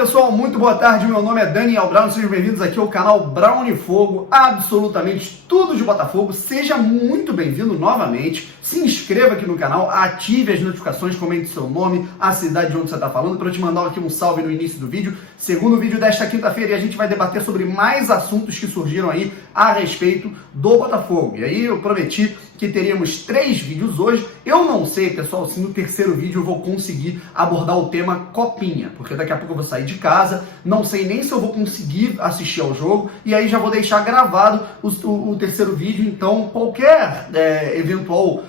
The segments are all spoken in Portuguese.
pessoal, muito boa tarde, meu nome é Daniel Brown, sejam bem-vindos aqui ao canal Brown e Fogo, absolutamente tudo de Botafogo, seja muito bem-vindo novamente, se inscreva aqui no canal, ative as notificações, comente seu nome, a cidade de onde você está falando, para eu te mandar aqui um salve no início do vídeo, segundo vídeo desta quinta-feira, e a gente vai debater sobre mais assuntos que surgiram aí a respeito do Botafogo, e aí eu prometi que teríamos 3 vídeos hoje. Eu não sei, pessoal, se no terceiro vídeo eu vou conseguir abordar o tema Copinha, porque daqui a pouco eu vou sair de casa, não sei nem se eu vou conseguir assistir ao jogo, e aí já vou deixar gravado o terceiro vídeo, então qualquer eventual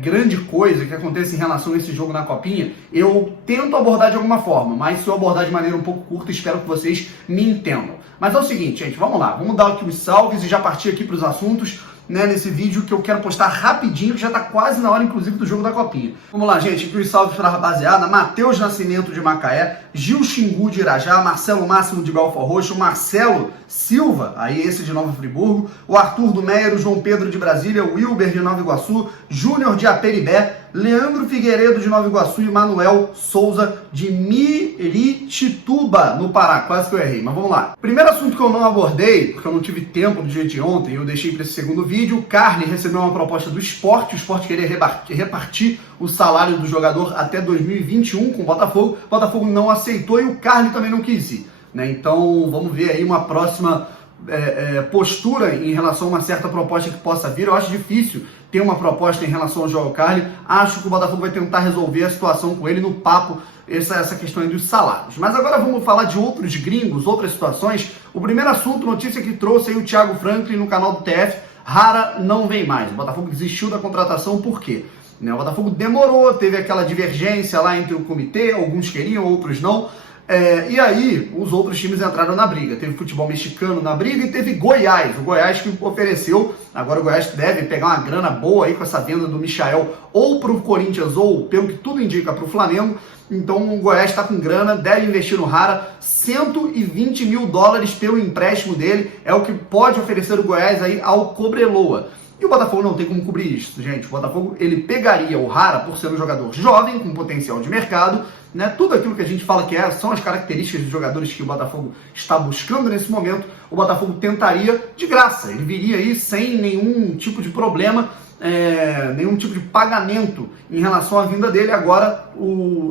grande coisa que aconteça em relação a esse jogo na Copinha, eu tento abordar de alguma forma, mas se eu abordar de maneira um pouco curta, espero que vocês me entendam. Mas é o seguinte, gente, vamos lá, vamos dar aqui os salves e já partir aqui para os assuntos, nesse vídeo que eu quero postar rapidinho, que já tá quase na hora, inclusive, do jogo da Copinha. Vamos lá, gente, aqui os salves para a rapaziada. Matheus Nascimento de Macaé, Gil Xingu de Irajá, Marcelo Máximo de Galfa Roxo, Marcelo Silva, aí esse de Nova Friburgo, o Arthur do Meyer, o João Pedro de Brasília, o Wilber de Nova Iguaçu, Júnior de Aperibé, Leandro Figueiredo de Nova Iguaçu e Manuel Souza de Miritituba, no Pará. Quase que eu errei, mas vamos lá. Primeiro assunto que eu não abordei, porque eu não tive tempo no dia de ontem, eu deixei para esse segundo vídeo. O Carly recebeu uma proposta do Sport, o Sport queria repartir o salário do jogador até 2021 com o Botafogo. O Botafogo não aceitou e o Carly também não quis ir, né? Então vamos ver aí uma próxima postura em relação a uma certa proposta que possa vir. Eu acho difícil ter uma proposta em relação ao João Carly. Acho que o Botafogo vai tentar resolver a situação com ele no papo, essa questão aí dos salários. Mas agora vamos falar de outros gringos, outras situações. O primeiro assunto, notícia que trouxe aí o Thiago Franklin no canal do TF, Rara não vem mais. O Botafogo desistiu da contratação, por quê? O Botafogo demorou, teve aquela divergência lá entre o comitê, alguns queriam, outros não. E aí, os outros times entraram na briga. Teve futebol mexicano na briga e teve Goiás. O Goiás que ofereceu. Agora o Goiás deve pegar uma grana boa aí com essa venda do Michael ou para o Corinthians ou, pelo que tudo indica, para o Flamengo. Então o Goiás está com grana, deve investir no Rara. 120 mil dólares pelo empréstimo dele. É o que pode oferecer o Goiás aí ao Cobreloa. E o Botafogo não tem como cobrir isso, gente. O Botafogo, ele pegaria o Rara por ser um jogador jovem, com potencial de mercado, né? Tudo aquilo que a gente fala que são as características dos jogadores que o Botafogo está buscando nesse momento, o Botafogo tentaria de graça. Ele viria aí sem nenhum tipo de problema, nenhum tipo de pagamento em relação à vinda dele. Agora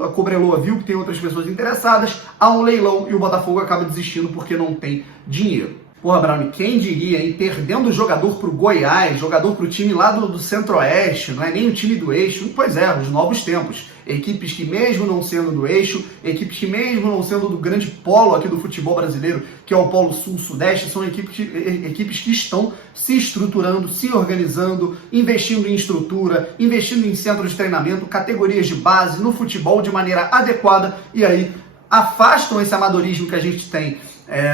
a Cobreloa viu que tem outras pessoas interessadas, há um leilão e o Botafogo acaba desistindo porque não tem dinheiro. Porra, Brown, quem diria, hein? Perdendo o jogador pro Goiás, jogador pro time lá do Centro-Oeste, não é nem o time do Eixo. Pois é, os novos tempos. Equipes que mesmo não sendo do Eixo, equipes que mesmo não sendo do grande polo aqui do futebol brasileiro, que é o Polo Sul-Sudeste, são equipes que estão se estruturando, se organizando, investindo em estrutura, investindo em centros de treinamento, categorias de base, no futebol de maneira adequada, e aí afastam esse amadorismo que a gente tem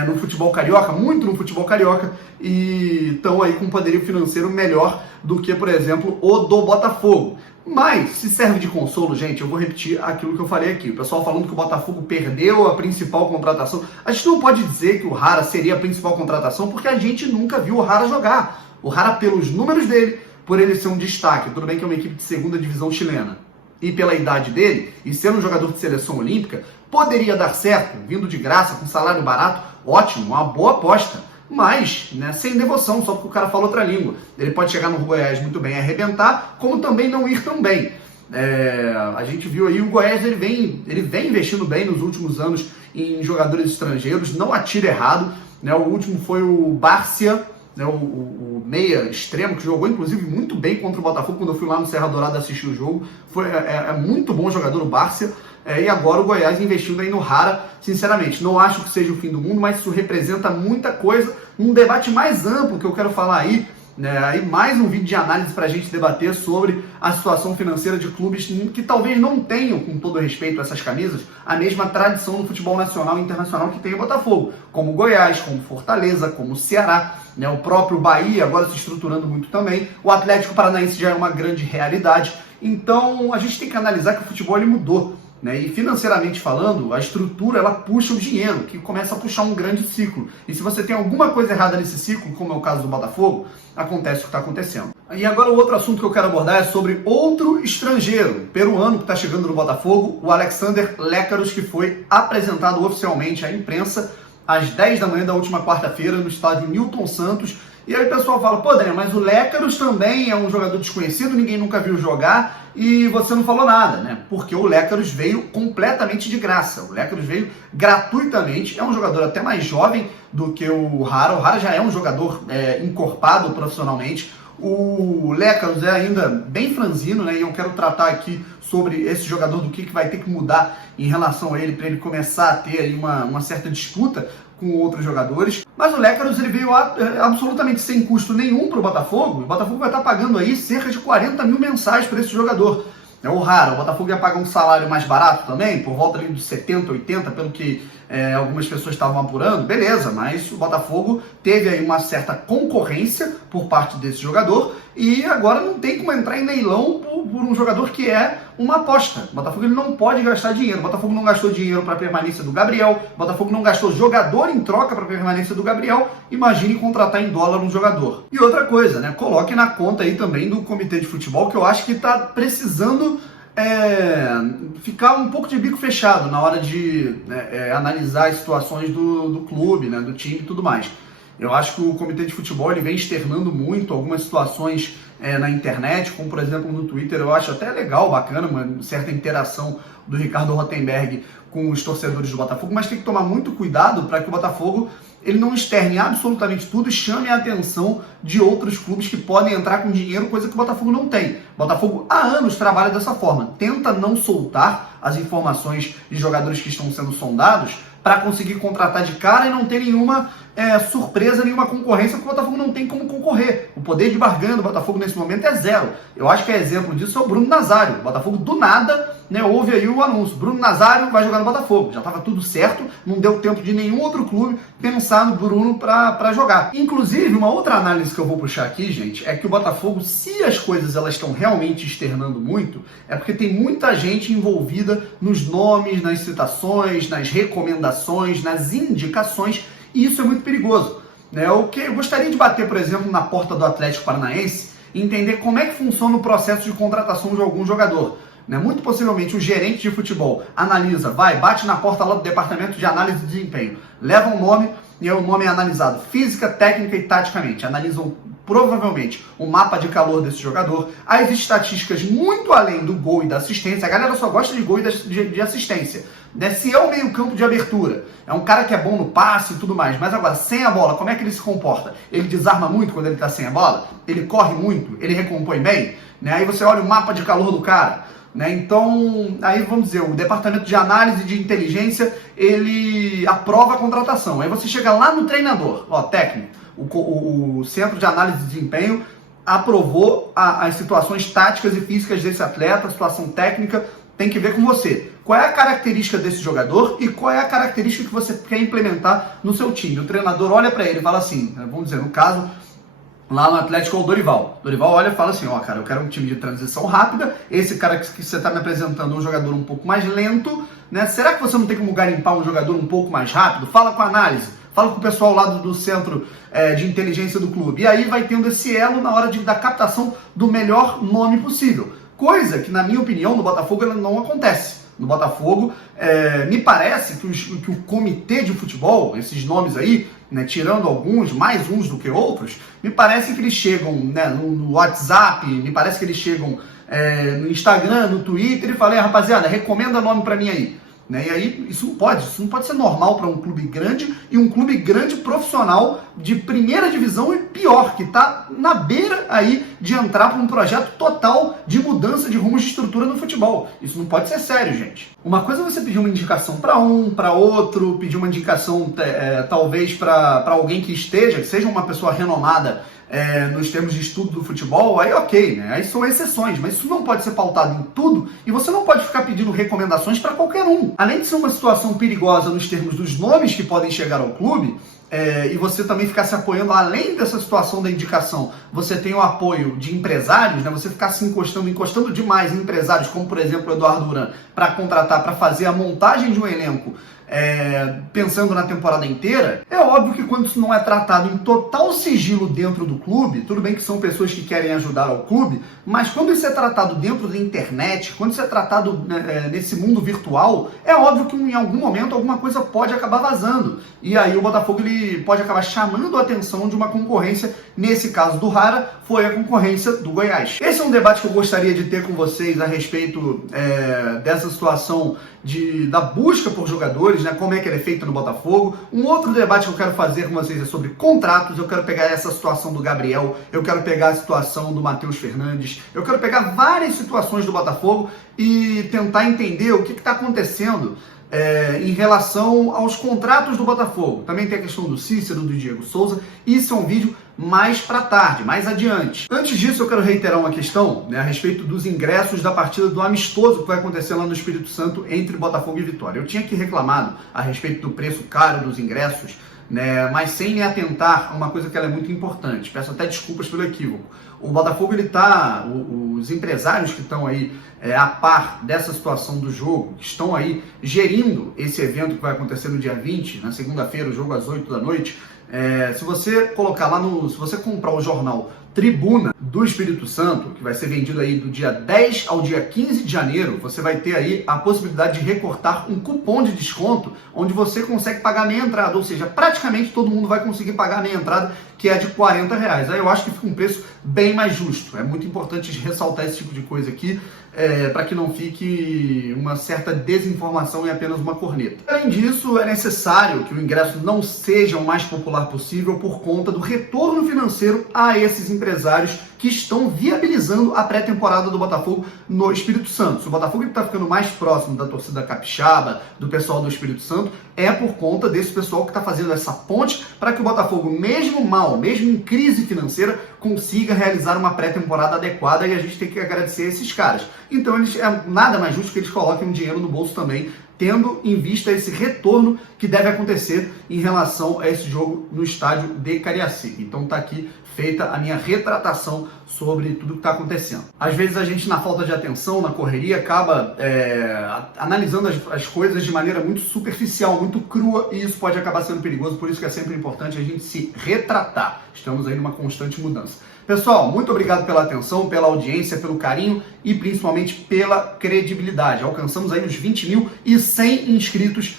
no futebol carioca, muito no futebol carioca, e estão aí com um poderio financeiro melhor do que, por exemplo, o do Botafogo. Mas, se serve de consolo, gente, eu vou repetir aquilo que eu falei aqui. O pessoal falando que o Botafogo perdeu a principal contratação. A gente não pode dizer que o Rara seria a principal contratação, porque a gente nunca viu o Rara jogar. O Rara, pelos números dele, por ele ser um destaque, tudo bem que é uma equipe de segunda divisão chilena, e pela idade dele, e sendo um jogador de seleção olímpica, poderia dar certo, vindo de graça, com salário barato, ótimo, uma boa aposta. Mas, sem devoção, só porque o cara fala outra língua. Ele pode chegar no Goiás muito bem e arrebentar, como também não ir tão bem. A gente viu aí o Goiás, ele vem investindo bem nos últimos anos em jogadores estrangeiros, não atira errado. O último foi o Bárcia, o meia extremo, que jogou inclusive muito bem contra o Botafogo, quando eu fui lá no Serra Dourada assistir o jogo. É muito bom jogador o Bárcia. E agora o Goiás investindo aí no Rara. Sinceramente, não acho que seja o fim do mundo, mas isso representa muita coisa. Um debate mais amplo que eu quero falar aí, aí mais um vídeo de análise para a gente debater sobre a situação financeira de clubes que talvez não tenham, com todo respeito a essas camisas, a mesma tradição no futebol nacional e internacional que tem o Botafogo, como o Goiás, como Fortaleza, como o Ceará, o próprio Bahia agora se estruturando muito também, o Atlético Paranaense já é uma grande realidade. Então a gente tem que analisar que o futebol ele mudou. né? E financeiramente falando, a estrutura ela puxa o dinheiro, que começa a puxar um grande ciclo. E se você tem alguma coisa errada nesse ciclo, como é o caso do Botafogo, acontece o que está acontecendo. E agora o outro assunto que eu quero abordar é sobre outro estrangeiro peruano que está chegando no Botafogo, o Alexander Lécaros, que foi apresentado oficialmente à imprensa às 10 da manhã da última quarta-feira no estádio Newton Santos. E aí o pessoal fala, pô, Daniel, mas o Lécaros também é um jogador desconhecido, ninguém nunca viu jogar e você não falou nada, né? Porque o Lécaros veio completamente de graça, o Lécaros veio gratuitamente, é um jogador até mais jovem do que o Rara já é um jogador encorpado profissionalmente. O Lécaros é ainda bem franzino, né? E eu quero tratar aqui sobre esse jogador, do que vai ter que mudar em relação a ele, para ele começar a ter aí uma certa disputa com outros jogadores. Mas o Lécaros ele veio absolutamente sem custo nenhum para o Botafogo. O Botafogo vai estar pagando aí cerca de 40 mil mensais para esse jogador. É o Rara, o Botafogo ia pagar um salário mais barato também, por volta ali de 70, 80, pelo que algumas pessoas estavam apurando, beleza, mas o Botafogo teve aí uma certa concorrência por parte desse jogador e agora não tem como entrar em leilão por um jogador que é uma aposta. O Botafogo ele não pode gastar dinheiro, o Botafogo não gastou dinheiro para a permanência do Gabriel, o Botafogo não gastou jogador em troca para a permanência do Gabriel, imagine contratar em dólar um jogador. E outra coisa, né, coloque na conta aí também do comitê de futebol, que eu acho que está precisando ficar um pouco de bico fechado na hora de analisar as situações do clube, né, do time e tudo mais. Eu acho que o comitê de futebol ele vem externando muito algumas situações na internet, como por exemplo no Twitter. Eu acho até legal, bacana, uma certa interação do Ricardo Rottenberg com os torcedores do Botafogo, mas tem que tomar muito cuidado para que o Botafogo ele não externe absolutamente tudo e chame a atenção de outros clubes que podem entrar com dinheiro, coisa que o Botafogo não tem. O Botafogo há anos trabalha dessa forma, tenta não soltar as informações de jogadores que estão sendo sondados para conseguir contratar de cara e não ter nenhuma surpresa, nenhuma concorrência, porque o Botafogo não tem como concorrer. O poder de barganha do Botafogo nesse momento é zero. Eu acho que exemplo disso é o Bruno Nazário. O Botafogo do nada, né, houve aí o anúncio, Bruno Nazário vai jogar no Botafogo. Já estava tudo certo, não deu tempo de nenhum outro clube pensar no Bruno para jogar. Inclusive, uma outra análise que eu vou puxar aqui, gente, é que o Botafogo, se as coisas elas estão realmente externando muito, é porque tem muita gente envolvida nos nomes, nas citações, nas recomendações, nas indicações, e isso é muito perigoso, né? Eu gostaria de bater, por exemplo, na porta do Atlético Paranaense e entender como é que funciona o processo de contratação de algum jogador. Né? Muito possivelmente o gerente de futebol analisa, bate na porta lá do departamento de análise de desempenho, leva um nome e o nome é analisado física, técnica e taticamente. Analisam provavelmente o mapa de calor desse jogador, as estatísticas muito além do gol e da assistência. A galera só gosta de gol e de assistência. Se é o meio campo de abertura, é um cara que é bom no passe e tudo mais, mas agora, sem a bola, como é que ele se comporta? Ele desarma muito quando ele está sem a bola? Ele corre muito? Ele recompõe bem? Né? Aí você olha o mapa de calor do cara. Né? Então, aí vamos dizer, o departamento de análise de inteligência, ele aprova a contratação. Aí você chega lá no treinador, técnico, o centro de análise de desempenho aprovou as situações táticas e físicas desse atleta, a situação técnica, tem que ver com você. Qual é a característica desse jogador e qual é a característica que você quer implementar no seu time. O treinador olha para ele e fala assim, vamos dizer, no caso, lá no Atlético é o Dorival. Dorival olha e fala assim, cara, eu quero um time de transição rápida, esse cara que você está me apresentando é um jogador um pouco mais lento, né? Será que você não tem como garimpar um jogador um pouco mais rápido? Fala com a análise, fala com o pessoal lá do centro de inteligência do clube. E aí vai tendo esse elo na hora da captação do melhor nome possível. Coisa que, na minha opinião, no Botafogo ela não acontece. No Botafogo, me parece que o comitê de futebol, esses nomes aí, né, tirando alguns, mais uns do que outros, me parece que eles chegam, né, no WhatsApp, me parece que eles chegam no Instagram, no Twitter e falam, rapaziada, recomenda nome pra mim aí. Né? E aí isso não pode ser normal para um clube grande e um clube grande profissional de primeira divisão e pior, que está na beira aí de entrar para um projeto total de mudança de rumos de estrutura no futebol. Isso não pode ser sério, gente. Uma coisa é você pedir uma indicação para um, para outro, pedir uma indicação talvez para alguém que seja uma pessoa renomada nos termos de estudo do futebol, aí ok, né? Aí são exceções, mas isso não pode ser pautado em tudo e você não pode ficar pedindo recomendações para qualquer um. Além de ser uma situação perigosa nos termos dos nomes que podem chegar ao clube, e você também ficar se apoiando, além dessa situação da indicação, você tem o apoio de empresários, né? Você ficar se encostando demais em empresários, como por exemplo o Eduardo Duran, para contratar, para fazer a montagem de um elenco, pensando na temporada inteira, é óbvio que quando isso não é tratado em total sigilo dentro do clube, tudo bem que são pessoas que querem ajudar ao clube, mas quando isso é tratado dentro da internet, quando isso é tratado nesse mundo virtual, é óbvio que em algum momento alguma coisa pode acabar vazando. E aí o Botafogo ele pode acabar chamando a atenção de uma concorrência. Nesse caso do Rara, foi a concorrência do Goiás. Esse é um debate que eu gostaria de ter com vocês a respeito dessa situação da busca por jogadores, né? Como é que ele é feito no Botafogo. Um outro debate que eu quero fazer com vocês é sobre contratos. Eu quero pegar essa situação do Gabriel, eu quero pegar a situação do Matheus Fernandes, eu quero pegar várias situações do Botafogo e tentar entender o que está acontecendo em relação aos contratos do Botafogo. Também tem a questão do Cícero, do Diego Souza. Isso é um vídeo mais para tarde, mais adiante. Antes disso, eu quero reiterar uma questão, né, a respeito dos ingressos da partida do amistoso que vai acontecer lá no Espírito Santo entre Botafogo e Vitória. Eu tinha aqui reclamado a respeito do preço caro dos ingressos, né, mas sem me atentar a uma coisa que ela é muito importante. Peço até desculpas pelo equívoco. O Botafogo, os empresários que estão aí a par dessa situação do jogo, que estão aí gerindo esse evento que vai acontecer no dia 20, na segunda-feira, o jogo às 8 da noite, se você colocar lá se você comprar o jornal Tribuna do Espírito Santo, que vai ser vendido aí do dia 10 ao dia 15 de janeiro, você vai ter aí a possibilidade de recortar um cupom de desconto, onde você consegue pagar meia entrada, ou seja, praticamente todo mundo vai conseguir pagar a meia entrada, que é de R$40. Aí eu acho que fica um preço bem mais justo. É muito importante ressaltar esse tipo de coisa aqui, para que não fique uma certa desinformação e apenas uma corneta. Além disso, é necessário que o ingresso não seja o mais popular possível por conta do retorno financeiro a esses empresários que estão viabilizando a pré-temporada do Botafogo no Espírito Santo. Se o Botafogo está ficando mais próximo da torcida capixaba, do pessoal do Espírito Santo, é por conta desse pessoal que está fazendo essa ponte para que o Botafogo, mesmo mal, mesmo em crise financeira, consiga realizar uma pré-temporada adequada, e a gente tem que agradecer a esses caras. Então, nada mais justo que eles coloquem um dinheiro no bolso também, tendo em vista esse retorno que deve acontecer em relação a esse jogo no estádio de Cariacica. Então tá aqui feita a minha retratação sobre tudo que está acontecendo. Às vezes a gente, na falta de atenção, na correria, acaba analisando as coisas de maneira muito superficial, muito crua, e isso pode acabar sendo perigoso. Por isso que é sempre importante a gente se retratar. Estamos aí numa constante mudança. Pessoal, muito obrigado pela atenção, pela audiência, pelo carinho e principalmente pela credibilidade. Alcançamos aí os 20.100 inscritos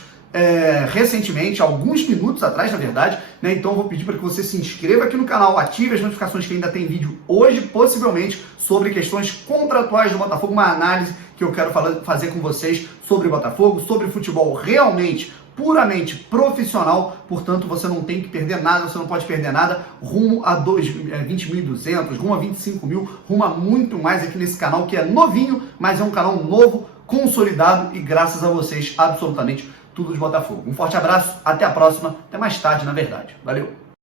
recentemente, alguns minutos atrás, na verdade, né? Então eu vou pedir para que você se inscreva aqui no canal, ative as notificações, que ainda tem vídeo hoje, possivelmente, sobre questões contratuais do Botafogo, uma análise que eu quero fazer com vocês sobre o Botafogo, sobre futebol realmente, puramente profissional. Portanto, você não tem que perder nada, você não pode perder nada, rumo a 20.200, rumo a 25.000, rumo a muito mais aqui nesse canal, que é novinho, mas é um canal novo, consolidado, e graças a vocês, absolutamente tudo de Botafogo. Um forte abraço, até a próxima, até mais tarde, na verdade. Valeu!